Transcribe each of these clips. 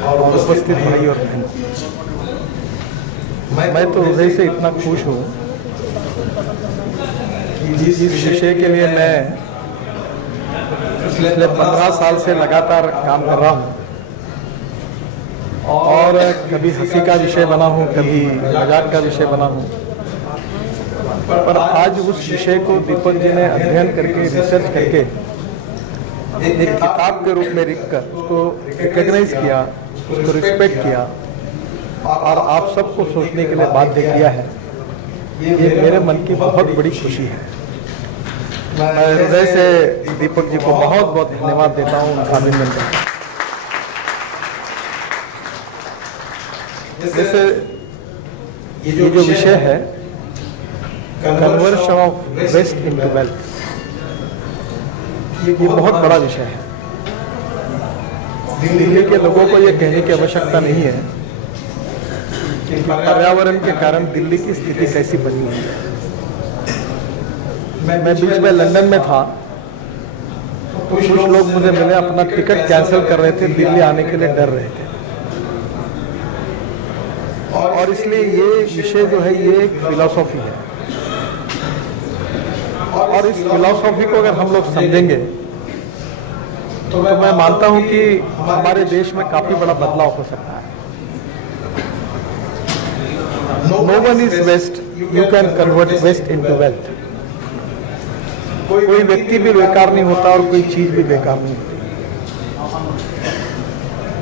और उपस्थित भाई और बहन, मैं तो हृदय से इतना खुश हूँ कि जिस विषय के लिए मैं पिछले 15 साल से लगातार काम कर रहा हूँ और कभी हंसी का विषय बना हूँ, कभी मजाक का विषय बना हूँ, पर आज उस विषय को दीपक जी ने अध्ययन करके, रिसर्च करके एक किताब के रूप में लिखकर उसको रिकॉग्नाइज किया, उसको रिस्पेक्ट किया और आप सबको सोचने के लिए बाध्य किया है। ये मेरे मन की बहुत बड़ी खुशी है। मैं हृदय से दीपक जी को बहुत बहुत धन्यवाद देता हूँ, उनका अभिनंदन करता हूँ। जैसे ये जो विषय है, conversion of waste into wealth, ये बहुत बड़ा विषय है। दिल्ली के लोगों को ये कहने की आवश्यकता नहीं है कि पर्यावरण के कारण दिल्ली की स्थिति कैसी बनी है। मैं बीच में लंदन में था, कुछ लोग मुझे मिले, अपना टिकट कैंसिल कर रहे थे, दिल्ली आने के लिए डर रहे थे। और इसलिए ये विषय जो है ये एक फिलॉसफी है और इस फिलॉसफी को अगर हम लोग समझेंगे तो मैं मानता हूं कि हमारे देश में काफी बड़ा बदलाव हो सकता है। No one is waste, you can convert waste into wealth. कोई व्यक्ति भी बेकार नहीं होता और कोई चीज भी बेकार नहीं होती।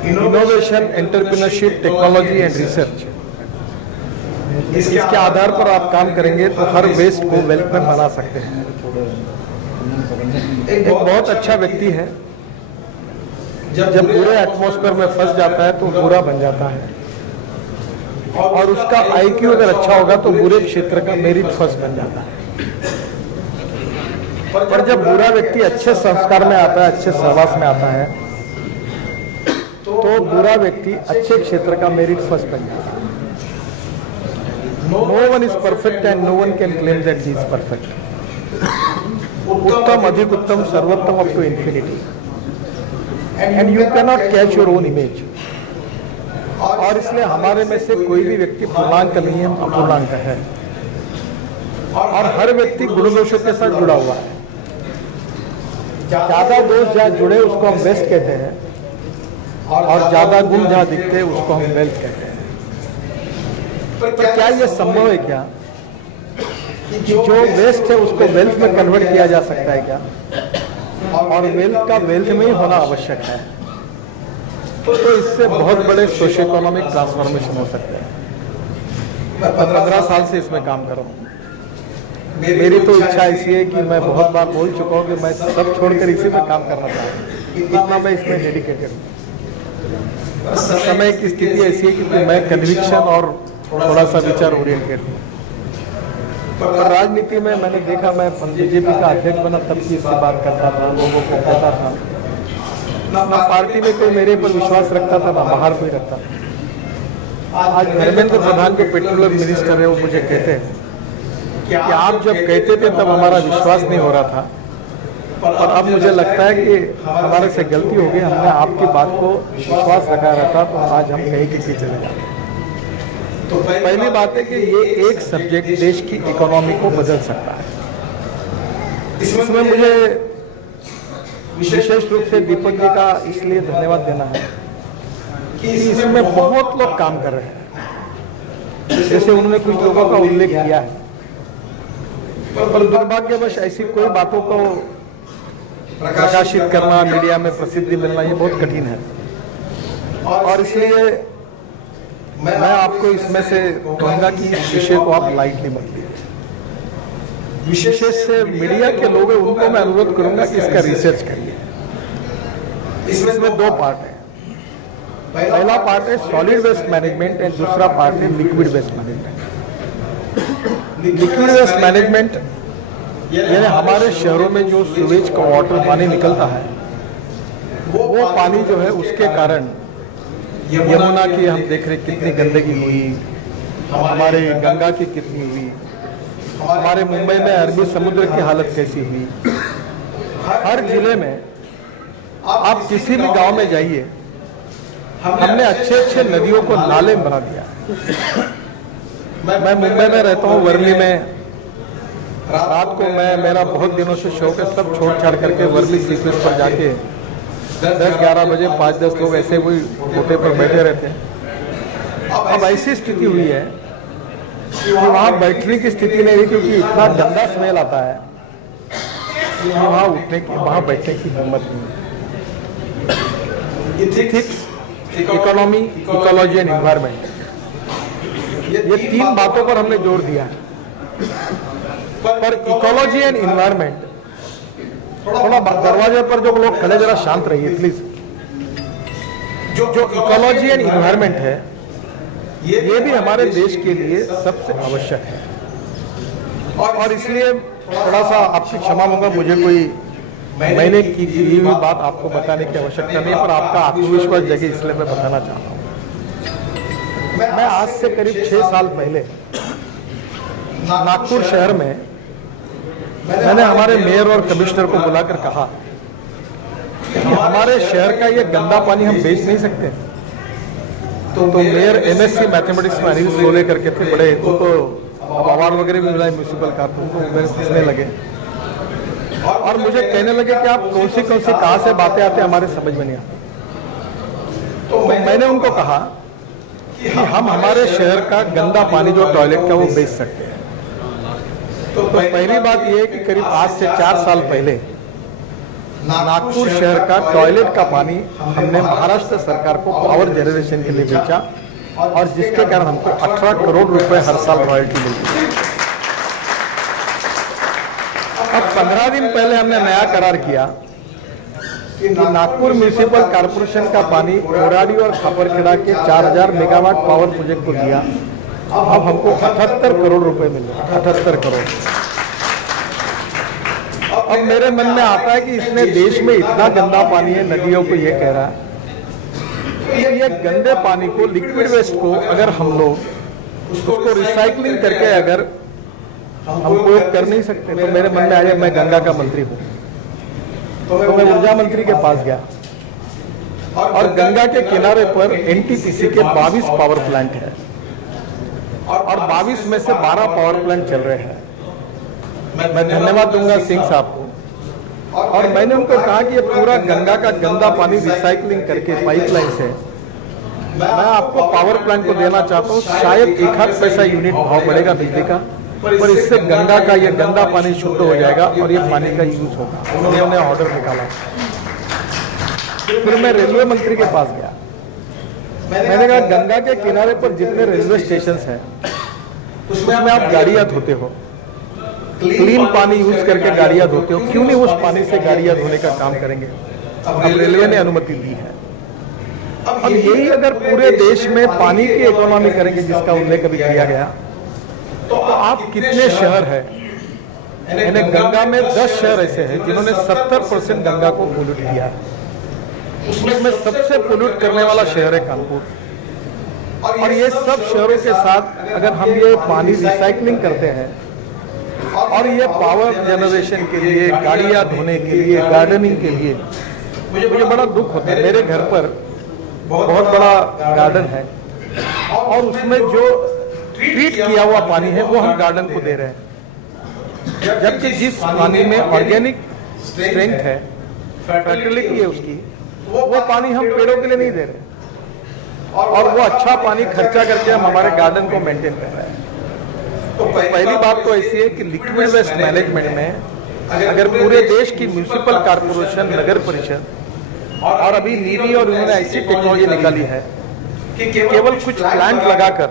Innovation, entrepreneurship, technology and research, इसके आधार पर आप काम करेंगे तो हर वेस्ट को वेल्थ में बना सकते हैं। एक बहुत अच्छा व्यक्ति है, जब बुरे एटमॉस्फेयर में फंस जाता है तो बुरा बन जाता है और उसका आईक्यू अगर अच्छा होगा तो बुरे क्षेत्र का मेरिट फर्स्ट बन जाता है। पर जब बुरा व्यक्ति अच्छे संस्कार में आता है, अच्छे सहवास में आता है, तो बुरा व्यक्ति अच्छे क्षेत्र का मेरिट फर्स्ट बन जाता है। No one is perfect and no one can claim that he is perfect. उत्तम, अधिक उत्तम, सर्वोत्तम up to infinity. And you cannot catch your own image. और इसलिए हमारे में से कोई भी व्यक्ति पूर्णांक नहीं है, अपूर्णांक है। और हर व्यक्ति गुण दोषों के साथ जुड़ा हुआ है। ज्यादा दोष जहाँ जुड़े उसको हम बेस्ट कहते हैं और ज्यादा गुण जहाँ दिखते हैं उसको हम वेल्थ कहते हैं। पर क्या ये संभव है क्या कि जो वेस्ट है उसको वेल्थ में कन्वर्ट किया जा सकता है क्या? और वेल्थ का वेल्थ में ही होना आवश्यक है। तो इससे बहुत बड़े सोशो इकोनॉमिक ट्रांसफॉर्मेशन हो सकते हैं। मैं 15 साल से इसमें काम कर रहा हूँ। मेरी तो इच्छा ऐसी है कि मैं बहुत बार बोल चुका हूँ कि मैं सब छोड़कर इसी में काम करना चाहता हूँ, इतना मैं इसमें डेडिकेटेड हूँ। समय की स्थिति ऐसी है कि मैं कन्विक्शन और थोड़ा सा विचार ओरिएंटेड हूँ। पर राजनीति में मैंने देखा, मैं बीजेपी का अध्यक्ष बना तब की इससे बात करता था, लोगों को कहता था, ना पार्टी में कोई मेरे पर विश्वास रखता था, ना बाहर कोई रखता था। आज धर्मेंद्र प्रधान जो पेट्रोलियम मिनिस्टर है वो मुझे कहते हैं कि आप जब कहते थे तब हमारा विश्वास नहीं हो रहा था, और अब मुझे लगता है कि हमारे से गलती हो गई, हमने आपकी बात को विश्वास रखा रहता तो आज हम कहीं के पीछे चले जाते। तो पहली बात है कि ये एक सब्जेक्ट देश की इकोनॉमी को बदल सकता है। इसमें मुझे विशेष रूप से दीपक जी का इसलिए धन्यवाद देना है कि इसमें बहुत लोग काम कर रहे हैं। जैसे उन्होंने कुछ लोगों का उल्लेख किया है, पर दुर्भाग्यवश ऐसी कोई बातों को प्रकाशित करना, मीडिया में प्रसिद्धि मिलना, ये बहुत कठिन है। और इसलिए मैं आपको इसमें से कहूँगा कि इस विषय को आप लाइटली मत लीजिए। विशेष से मीडिया के लोग हैं, उनको मैं अनुरोध करूंगा कि इसका रिसर्च करिए। इसमें दो पार्ट है। पहला पार्ट है सॉलिड वेस्ट मैनेजमेंट और दूसरा पार्ट है liquid waste management. Liquid waste management यानी हमारे शहरों में जो सीवेज का वाटर पानी निकलता है, वो पानी जो है उसके कारण यमुना की हम देख रहे कितनी गंदगी हुई, हमारे गंगा की कितनी हुई, हमारे मुंबई में अरबी समुद्र की हालत कैसी हुई। हर जिले में आप किसी भी गांव में जाइए, हमने अच्छे अच्छे नदियों को नाले बना दिया। मैं मुंबई में रहता हूँ, वर्ली में। रात को मेरा बहुत दिनों से शौक है, सब छोड़ छाड़ करके वर्ली सी बीच पर जाके 10-11 बजे 5-10 लोग ऐसे वही कोटे पर बैठे रहते हैं। अब ऐसी स्थिति हुई है कि वहाँ बैठने की स्थिति नहीं है, क्योंकि इतना गंदा स्मेल आता है कि वहाँ बैठने की हिम्मत नहीं है। Ethics, economy, ecology and environment, ये 3 बातों पर हमने जोर दिया है। पर इकोलॉजी एंड एनवायरमेंट, थोड़ा दरवाजे पर जो लोग खड़े जरा शांत रहिए प्लीज। जो इकोलॉजी एंड एनवायरमेंट है, ये भी हमारे देश के लिए सबसे आवश्यक है। और इसलिए थोड़ा सा आपकी क्षमा होगा, मुझे कोई मैंने की हुई बात आपको बताने की आवश्यकता नहीं है, पर आपका आत्मविश्वास जगे इसलिए मैं बताना चाहता हूँ। मैं आज से करीब 6 साल पहले नागपुर शहर में मैंने हमारे मेयर और कमिश्नर को बुलाकर कहा कि हमारे शहर का ये गंदा पानी हम बेच नहीं सकते। तो मेयर MSc मैथमेटिक्स में अनिल सोले करके थे, बड़े, उनको अवार्ड वगैरह भी मिला है म्यूनिसिपल का, तो उनको पूछने लगे और मुझे कहने लगे कि आप कौन सी कहाँ से बातें आते हमारे समझ में नहीं आती। तो मैंने उनको कहा कि हम हमारे शहर का गंदा पानी जो टॉयलेट का वो बेच सकते हैं। तो पहली बात यह है कि करीब आज से 4 साल पहले नागपुर शहर का टॉयलेट का पानी हमने महाराष्ट्र सरकार को पावर जनरेशन के लिए बेचा, और जिसके कारण हमको 18 करोड़ रुपए हर साल रॉयल्टी मिलती है। अब 15 दिन पहले हमने नया करार किया कि नागपुर म्यूनिसिपल कॉर्पोरेशन का पानी कोराडी और खापरखेड़ा के 4000 मेगावाट पावर प्रोजेक्ट को दिया। अब हमको 78 करोड़ रुपए मिले, 78 करोड़। अब मेरे मन में आता है कि इतने देश में इतना गंदा पानी है, नदियों को ये कह रहा है, ये गंदे पानी को, लिक्विड वेस्ट को अगर हम लोग उसको रिसाइकलिंग करके अगर हम उपयोग कर नहीं सकते, तो मेरे मन में आया मैं गंगा का मंत्री हूँ, तो मैं ऊर्जा मंत्री के पास गया और गंगा के किनारे पर NTPC के 22 पावर प्लांट है और 22 में से 12 पावर प्लांट चल रहे हैं। मैं धन्यवाद दूंगा सिंह साहब को, और मैंने उनको कहा कि ये पूरा गंगा का गंदा पानी रिसाइकलिंग करके पाइपलाइन से मैं आपको पावर प्लांट को देना चाहता हूँ। शायद 1 पैसा यूनिट भाव बढ़ेगा बिजली का, पर इससे गंगा का ये गंदा पानी शुद्ध हो जाएगा और ये पानी का यूज होगा। उन्होंने ऑर्डर निकाला। फिर मैं रेलवे मंत्री के पास गया, मैंने कहा गंगा के किनारे पर जितने रेलवे स्टेशन हैं उसमें आप गाड़ियां धोते हो, क्लीन पानी यूज करके गाड़ियां धोते हो, क्यों नहीं उस पानी से गाड़ियां धोने का काम करेंगे? अब रेलवे ने अनुमति दी है। अब यही अगर पूरे देश में पानी की इकोनॉमी करेंगे, जिसका उल्लेख अभी किया गया, तो आप कितने शहर है, यानी गंगा में 10 शहर ऐसे हैं जिन्होंने 70% गंगा को पोल्यूट किया है। उसमें सबसे पोल्यूट करने वाला शहर है कानपुर, और ये सब शहरों के साथ अगर हम ये पानी रिसाइकलिंग करते हैं और ये पावर जनरेशन के लिए, गाड़ियां धोने के लिए, गार्डनिंग के लिए, मुझे बड़ा दुख होता है। मेरे घर पर बहुत बड़ा गार्डन है और उसमें जो ट्रीट किया हुआ पानी है वो हम गार्डन को दे रहे हैं, जबकि जिस पानी में ऑर्गेनिक स्ट्रेंथ है, फर्टिलिटी है उसकी, वो पानी हम पेड़ों के लिए नहीं दे रहे, और वो अच्छा पानी खर्चा करके हम हमारे गार्डन को मेंटेन कर रहे हैं। तो पहली बात तो ऐसी है कि लिक्विड वेस्ट मैनेजमेंट में अगर पूरे देश की म्यूनिसिपल कॉर्पोरेशन, नगर परिषद, और अभी नीरी और उन्होंने ऐसी टेक्नोलॉजी निकाली है कि केवल कुछ प्लांट लगाकर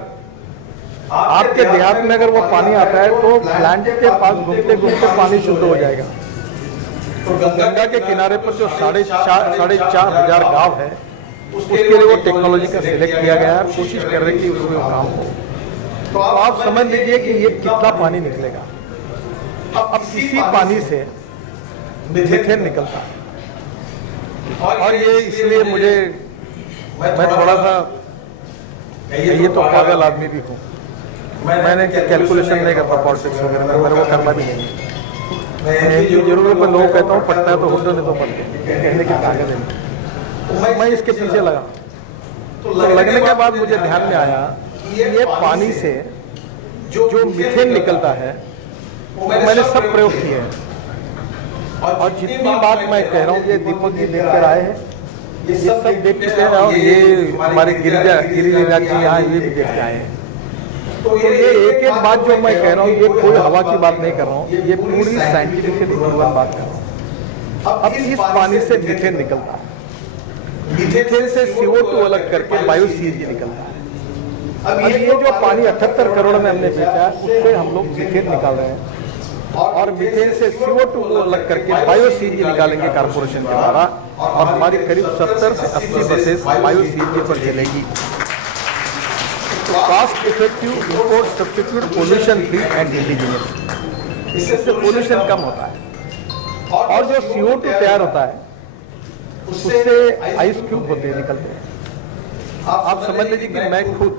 आपके देहात में अगर वो पानी आता है तो प्लांट के पास घूमते घूमते पानी शुद्ध हो जाएगा। तो गंगा के किनारे पर जो 4,500 गांव है, उसके लिए वो टेक्नोलॉजी का सिलेक्ट किया गया है। कोशिश कर रहे हैं कि उसमें वो काम हो। तो आप समझ लीजिए कि ये कितना पानी निकलेगा। अब इसी पानी से मीथेन निकलता है, और ये इसलिए मैं थोड़ा सा, ये तो पागल आदमी भी हूँ, मैंने कैलकुलेशन नहीं करता पॉलिटिक्स वगैरह में, मेरे को करना भी नहीं है। जरूरत पर लोग कहता हूँ पढ़ता है तो होता नहीं तो पढ़ते, कहने की ताकत है। मैं इसके पीछे लगा तो लगने के बाद मुझे ध्यान में आया कि ये पानी से जो मीथेन निकलता है वो मैंने सब प्रयोग किए हैं। और जितनी बात मैं कह रहा हूँ ये दीपक जी देख कर आए हैं, ये सब देख चुके हैं और ये हमारे गिरिजा जी यहाँ ये भी देख के आए हैं। तो ये एक एक बात जो मैं कह रहा हूँ ये कोई हवा की बात नहीं कर रहा हूँ, ये पूरी साइंटिफिकली प्रूवन बात कर रहा हूँ। अब इस पानी से मीथेन निकलता है, मीथेन से CO2 अलग करके बायो CNG निकलता है। अब ये जो पानी 78 करोड़ में हमने बेचा उससे हम लोग मीथेन निकाल रहे हैं और मीथेन से CO2 को अलग करके बायो CNG निकालेंगे कारपोरेशन के द्वारा और हमारी करीब 70 से 80 बसेस बायो CNG पर चलेगी। Cost effective import substitute pollution free and indigenous, इससे पोल्यूशन कम होता है और जो CO2 तैयार होता है उससे आइस क्यूब होते हैं, निकलते हैं। आप समझ लीजिए कि मैं खुद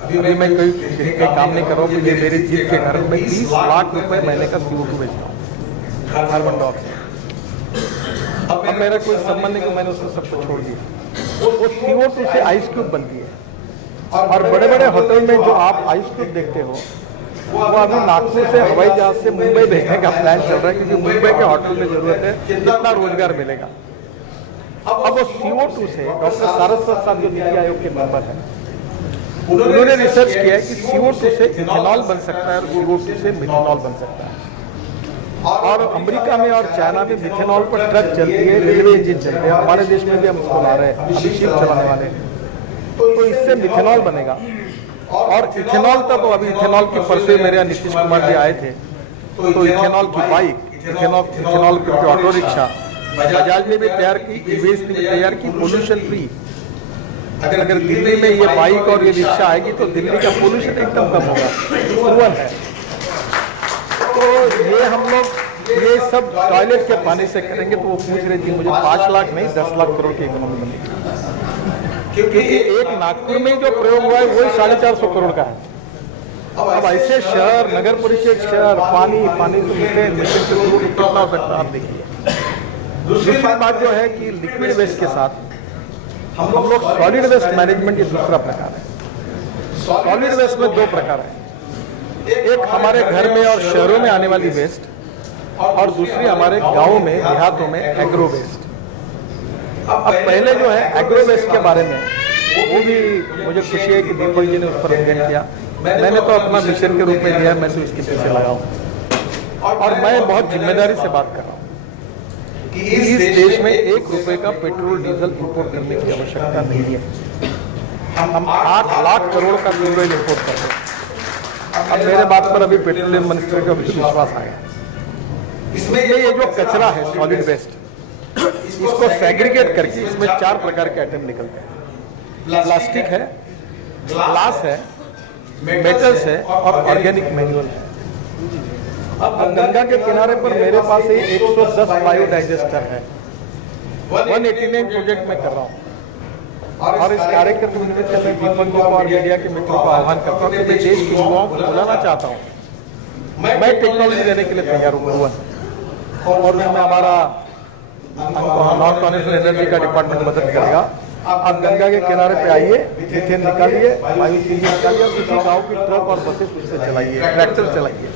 अभी मैं कोई काम नहीं कर रहा हूँ, मेरे जीत के कारण मैं 30 लाख रुपए महीने का CO2 बेच रहा हूँ कार्बन डाइऑक्साइड। अब मेरा कोई संबंध नहीं कि मैंने उसको सबको छोड़ दिया। वो CO2 से आइस क्यूब बनती है और बड़े बड़े होटल में जो आप आइस क्यूब देखते हो वो अभी नागपुर से हवाई जहाज से मुंबई भेजने का प्लान चल रहा है, क्योंकि मुंबई के होटल में जरूरत है, कितना रोजगार मिलेगा। अब वो CO2 से डॉक्टर सारस्वत साहब जो नीति आयोग के मेंबर है उन्होंने रिसर्च किया है कि CO2 से इथेनॉल बन सकता है और CO2 से मिथेनॉल बन सकता है। और अमेरिका में और चाइना में मिथेनॉल पर ट्रक चलती है, रेलवे इंजन चलते हैं, हमारे देश में भी हम इसको ला रहे हैं, अभी शिप चलाने वाले हैं। तो इससे मिथेनॉल बनेगा और इथेनॉल तब अभी इथेनॉल की परसे मेरे यहाँ नीतीश कुमार जी आए थे तो इथेनॉल की बाइक, इथेनॉल की ऑटो रिक्शा बजाज ने भी तैयार की, ईवीएस ने भी तैयार की, पोल्यूशन फ्री। अगर दिल्ली में ये बाइक और ये रिक्शा आएगी तो दिल्ली का पोल्यूशन एकदम कम होगा, प्रूवन है। तो ये हम लोग ये सब टॉयलेट के पानी से करेंगे तो वो पूछ रही थी मुझे 5 लाख नहीं 10 लाख करोड़ की इकोनॉमी बनेगी, क्योंकि एक नागपुर में जो प्रयोग हुआ है वही 450 करोड़ का है। अब ऐसे शहर, नगर परिषद शहर, पानी तो मीथेन कितना हो सकता है आप देखिए। दूसरी बात जो है कि लिक्विड वेस्ट के साथ हम लोग सॉलिड वेस्ट मैनेजमेंट ये दूसरा प्रकार है। सॉलिड वेस्ट में 2 प्रकार है, एक हमारे घर में और शहरों में आने वाली वेस्ट और दूसरी हमारे गाँव में देहातों में एग्रो वेस्ट। अब पहले जो है एग्रो वेस्ट के बारे में वो भी मुझे खुशी है कि दीपक जी ने उस पर अध्ययन किया। मैंने तो अपना मिशन के रूप में लिया, मैं तो इसके पीछे लगा हूँ और मैं बहुत जिम्मेदारी से बात कर रहा हूँ कि इस देश में 1 रुपए का पेट्रोल डीजल इंपोर्ट करने की आवश्यकता नहीं है। हम 8 लाख करोड़ का क्रूड ऑयल इंपोर्ट कर रहे हैं। अब मेरे बात पर अभी पेट्रोलियम मिनिस्टर का विश्वास आ गया। इसमें ये जो कचरा है सॉलिड वेस्ट, इसको सेग्रीगेट करके इसमें 4 प्रकार के आइटम निकलते हैं। प्लास्टिक है, ग्लास है, मेटल्स है और ऑर्गेनिक मैन्यूअल है। अब गंगा के किनारे पर मेरे पास 110 बायोडाइजेस्टर है, 189 प्रोजेक्ट में कर रहा हूँ और इस कार्यक्रम के निमित्त मैं दीपक को और मीडिया के मित्रों को आह्वान करता हूँ कि मैं देश के युवाओं को बुलाना चाहता हूँ। मैं टेक्नोलॉजी देने के लिए तैयार हुआ और उसमें हमारा नॉन कॉन्वेंशनल एनर्जी का डिपार्टमेंट मदद करेगा। आप गंगा के किनारे पे आइए, मीथेन निकालिए, बायो CNG निकालिए, किसी गाँव की ट्रक और बसेस उससे चलाइए, ट्रैक्टर चलाइए।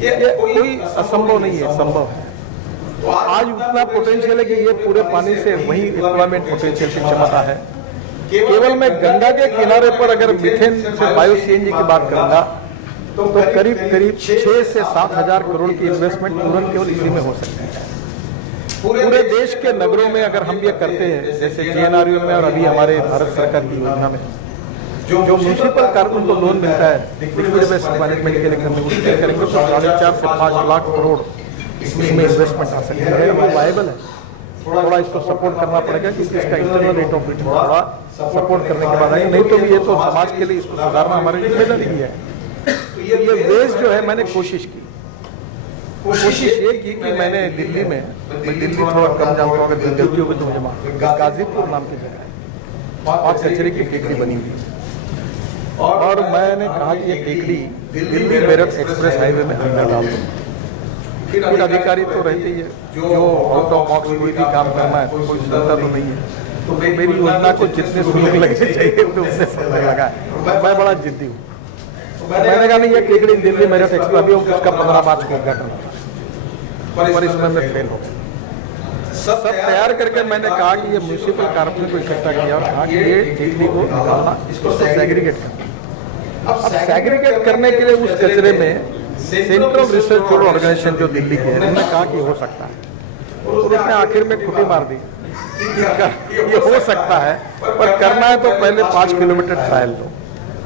ये कोई असंभव नहीं है, संभव है। आज उतना पोटेंशियल है कि ये पूरे पानी से वही एम्प्लॉयमेंट पोटेंशियल की क्षमता है। केवल मैं गंगा के किनारे पर अगर मीथेन से बायो CNG की बात करूंगा तो करीब 6 से 7 हजार करोड़ की इन्वेस्टमेंट तुरंत केवल इसी में हो सकते हैं। पूरे देश के नगरों में अगर हम ये करते हैं जैसे GNRU में और अभी हमारे भारत सरकार की योजना में जो म्यूनिसिपल कार्बन को लोन मिलता है लिक्विड वेस्ट मैनेजमेंट के लिए करने उसके करेंगे तो 4.5 से 5 लाख करोड़ इसमें इन्वेस्टमेंट आ सकती है। वो वायबल है, थोड़ा इसको सपोर्ट करना पड़ेगा क्योंकि इसका इंटरनल रेट ऑफ रिटर्न थोड़ा सपोर्ट करने के बाद आएगा, नहीं तो ये तो समाज के लिए इसको सुधारना हमारी जिम्मेदारी ही है। तो ये वेस्ट जो है मैंने कोशिश ये की कि मैंने दिल्ली में, मैं दिल्ली थोड़ा कम जानता हूँ, अगर गलती होगी तो मुझे माफ, गाजीपुर नाम की जगह है वहाँ कचरे की टेकड़ी बनी हुई है और मैंने कहा कि ये टेकड़ी दिल्ली मेरठ एक्सप्रेस हाईवे में अंदर डाल दूँ। फिर अधिकारी तो रहते ही है, जो आउट ऑफ बॉक्स कोई भी काम करना है कोई सुनता तो नहीं है। तो मेरी योजना को जितने सुलग लगने चाहिए उतने समय लगा है। मैं बड़ा जिद्दी हूँ। मैंने कहा नहीं, ये टिकड़ी दिल्ली मेरा टैक्सी अभी उसका 15 मार्च को उद्घाटन होगा, पर इसमें मैं फेल हो गया। सब तैयार करके मैंने कहा कि ये म्यूनिसिपल कॉर्पोरेशन को इकट्ठा किया और कहा कि ये टिकड़ी को निकालना, इसको सेग्रीगेट करना। अब सेग्रीगेट करने के लिए उस कचरे में सेंट्रल रिसर्च ऑर्गेनाइजेशन जो दिल्ली के है, उन्होंने कहा कि हो सकता है, और उसने आखिर में खुटी मार दी कि ये हो सकता है, पर करना है तो पहले 5 किलोमीटर ट्रायल लो।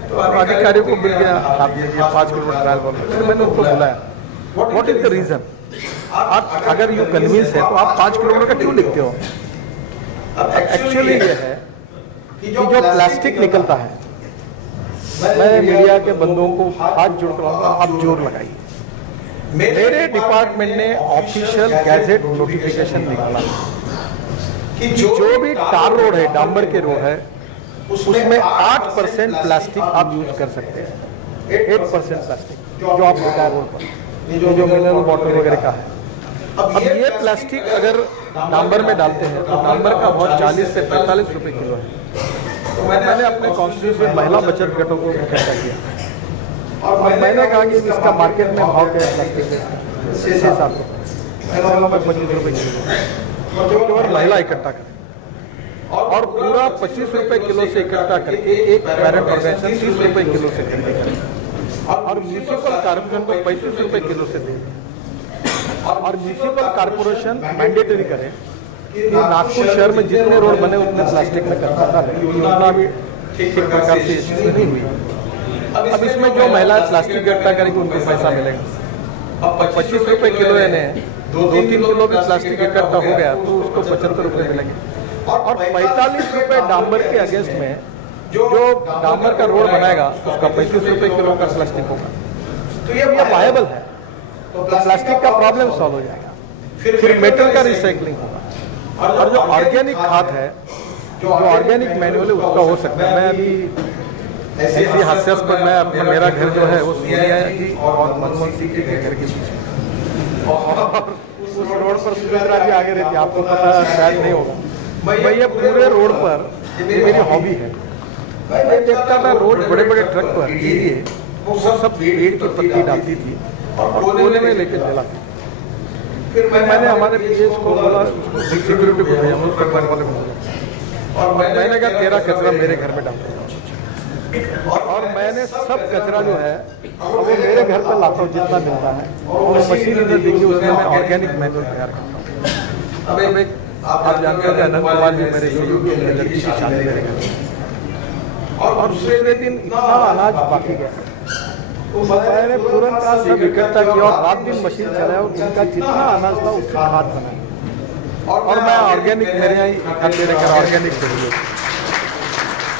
तो अधिकारियों को मिल गया, आप ये 5 किलोमीटर ट्रायल बोलो। फिर मैंने उनको बुलाया, व्हाट इज द रीजन, आप अगर यू कन्विंस है तो आप 5 किलोमीटर का क्यों लिखते हो। एक्चुअली ये है कि जो प्लास्टिक निकलता है, मैं मीडिया के बंदों को हाथ जोड़कर आप जोर लगाइए। मेरे डिपार्टमेंट ने ऑफिशियल गैजेट नोटिफिकेशन निकाला कि जो भी टार रोड है, डांबर के रोड है, उसमें 8% प्लास्टिक आप यूज कर सकते हैं। 8% प्लास्टिक जो आप होता रोड पर, जो मिनरल वाटर वगैरह का है। अब ये प्लास्टिक अगर डांबर में डालते हैं तो डांबर का भाव 40 से 45 रुपए किलो है। तो मैंने अपने कॉन्स्टिट्यूशन महिला बचत घटों को इकट्ठा किया और मैंने कहा कि इसका मार्केट में भाव क्या है प्लास्टिक का, 6-7 रुपये, 25 रुपये किलो, केवल महिला इकट्ठा करें और पूरा 25 रुपये किलो से इकट्ठा करके एक पेरेंट ऑर्गेनाइजेशन 30 रुपये किलो से खरीदी करें और म्यूनिसिपल कॉर्पोरेशन को 35 रुपये किलो से दें। और म्यूनिसिपल कॉर्पोरेशन मैंडेटरी करे कि नागपुर शहर में जितने रोड बने उतने प्लास्टिक में कचरा डालें। योजना भी ठीक प्रकार से इसमें नहीं हुई। अब इसमें जो महिलाएं प्लास्टिक इकट्ठा करेंगी उनको पैसा मिलेगा। अब 25 रुपये किलो यानी 2-3 किलो भी प्लास्टिक इकट्ठा हो गया तो उसको 75 रुपये मिलेंगे। और 45 रुपये डांबर के अगेंस्ट में जो डांबर का रोड बनाएगा उसका 35 रुपये किलो का प्लास्टिक होगा। तो ये वायबल है, तो प्लास्टिक का प्रॉब्लम सॉल्व हो जाएगा। फिर मेटल का रिसाइकलिंग होगा और जो ऑर्गेनिक खाद है, जो ऑर्गेनिक मैन्युअल है उसका हो सकता है। मैं अभी ऐसी हास्यास्पद, मैं अपना मेरा घर जो है वो सोनिया जी और मनमोहन सिंह जी के घर के पीछे और उस रोड पर सुभद्रा जी आगे रहती, आपको पता शायद नहीं होगा। मैं ये पूरे रोड पर मेरी हॉबी है। मैं देखता था रोज बड़े बड़े ट्रक पर ये वो सब पेड़ की पत्ती डालती थी और कोने में लेके जलाती। फिर मैंने हमारे पीएस को बोला, सिक्योरिटी को भेजा, उसका घर वाले को बोला और मैंने कहा तेरा कचरा मेरे घर में डालते हैं और मैंने सब कचरा जो है वो मेरे घर पर लाता हूँ जितना मिलता है और मशीन इधर देखिए उसमें मैं ऑर्गेनिक मैन्युअल तैयार करता हूँ। अब एक आप जानते हैं अनंत कुमार जी मेरे सहयोगी लड़की की शादी मेरे घर और दूसरे दिन इतना अनाज बाकी गया तो मैंने तुरंत का सब इकट्ठा किया और रात दिन मशीन चलाया और उनका जितना अनाज था उससे खाद बनाया और मैं ऑर्गेनिक मेरे यहाँ मेरे घर ऑर्गेनिक चाहिए।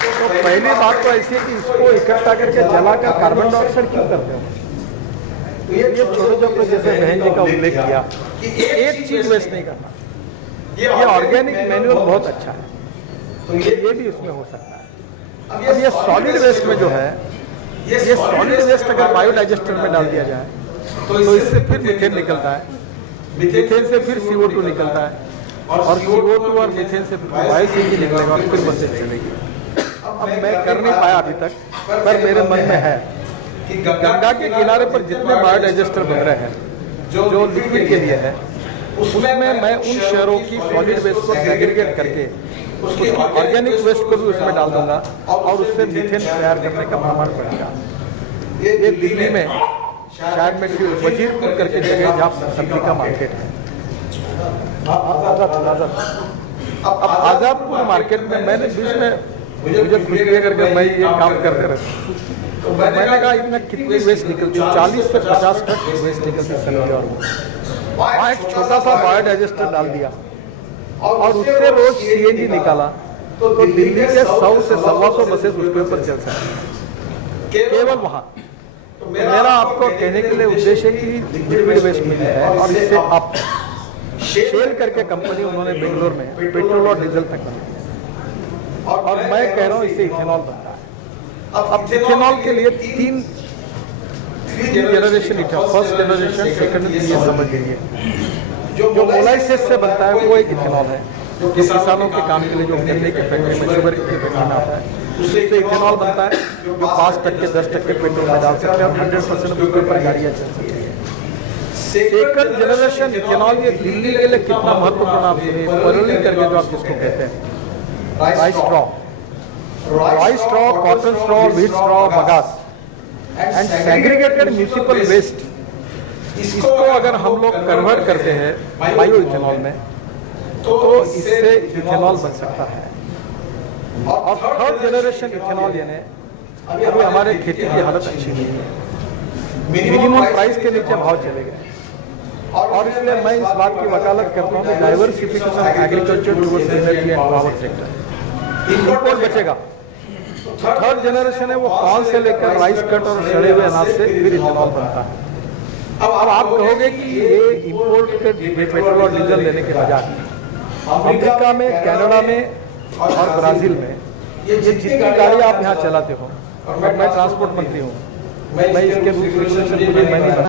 तो पहली बात तो ऐसी है कि इसको इकट्ठा करके जलाकर कार्बन डाइऑक्साइड क्यों करते हो। तो ये छोटे छोटे जैसे बहन जी का उल्लेख किया कि एक चीज वेस्ट नहीं करना, ये ऑर्गेनिक मैन्युअल बहुत अच्छा है तो ये भी उसमें हो सकता है। अब ये सॉलिड वेस्ट में जो है, ये सॉलिड वेस्ट अगर बायोडाइजेस्टर में डाल दिया जाए तो इससे फिर मीथेन निकलता है, मीथेन से फिर CO2 निकलता है और CO2 और मीथेन से बायो CNG निकलेगा और फिर बसें चलेगी। अब मैं कर नहीं पाया अभी तक, पर मेरे मन में है कि गंगा के किनारे पर जितने बायोडाइजेस्टर बन रहे हैं जो लिक्विड के लिए है, उसमें मैं उन शहरों की सॉलिड वेस्ट को सेग्रीगेट करके उसकी ऑर्गेनिक वेस्ट को भी उसमें डाल दूंगा और उससे मीथेन तैयार करने का प्रमाण बढ़ेगा। ये दिल्ली में शायद में वजीरपुर करके जगह जहाँ सब्जी का मार्केट है, अब आजादपुर मार्केट में मैंने बीच में मुझे खुशी करके मैं ये काम करते रहता तो मैंने कहा इतना कितनी वेस्ट निकलती, 40 से 50 टन वेस्ट निकलती सब्जी और वहाँ एक छोटा सा बायोडाइजेस्टर डाल दिया और उससे रोज CNG निकाला तो दिल्ली के 100 से 125 बसेस उसके ऊपर चल सकती केवल वहाँ। तो मेरा आपको कहने के लिए उद्देश्य है कि लिक्विड वेस्ट मिल है और इससे आप शेल करके कंपनी उन्होंने बेंगलोर में पेट्रोल और डीजल तक बनाई और मैं कह रहा हूँ इससे इथेनॉल बनता है। अब इथेनॉल के लिए तीन generation ethanol, first generation, second, ये समझ लीजिए। जो मोलाइसिस से बनता है वो एक इथेनॉल है, जो किसानों के काम के लिए जो गन्ने की फैक्ट्री में शुगर की फैक्ट्री में आता है, उससे इथेनॉल बनता है जो 5% 10% पेट्रोल में डाल सकते हैं और 100% उसके ऊपर गाड़ियाँ चल सकती है। सेकंड जनरेशन इथेनॉल ये दिल्ली के लिए कितना महत्वपूर्ण आप सुनिए, परली करके जो आप जिसको कहते हैं, rice straw, cotton straw, wheat straw, bagasse and segregated municipal waste, इसको अगर हम लोग कन्वर्ट करते हैं बायो इथेनॉल में तो इससे इथेनॉल बन सकता है। और थर्ड जनरेशन इथेनॉल यानी अभी हमारे खेती की हालत अच्छी नहीं है, मिनिमम प्राइस के नीचे भाव चले गए और इसलिए मैं इस बात की वकालत करता हूँ कि diversification of agriculture towards energy and power sector, import बचेगा। थर्ड जनरेशन है वो कॉर्न से लेकर राइस कट और सड़े हुए अनाज से फिर इथेनॉल बनता है। अब आप कहोगे कि ये इंपोर्ट के पेट्रोल और डीजल लेने के बजाय अमेरिका में, कनाडा में और ब्राजील में ये जितनी गाड़ी आप यहाँ चलाते हो, और मैं ट्रांसपोर्ट मंत्री हूँ, मैं इसके रूल्स रेगुलेशन मैं नहीं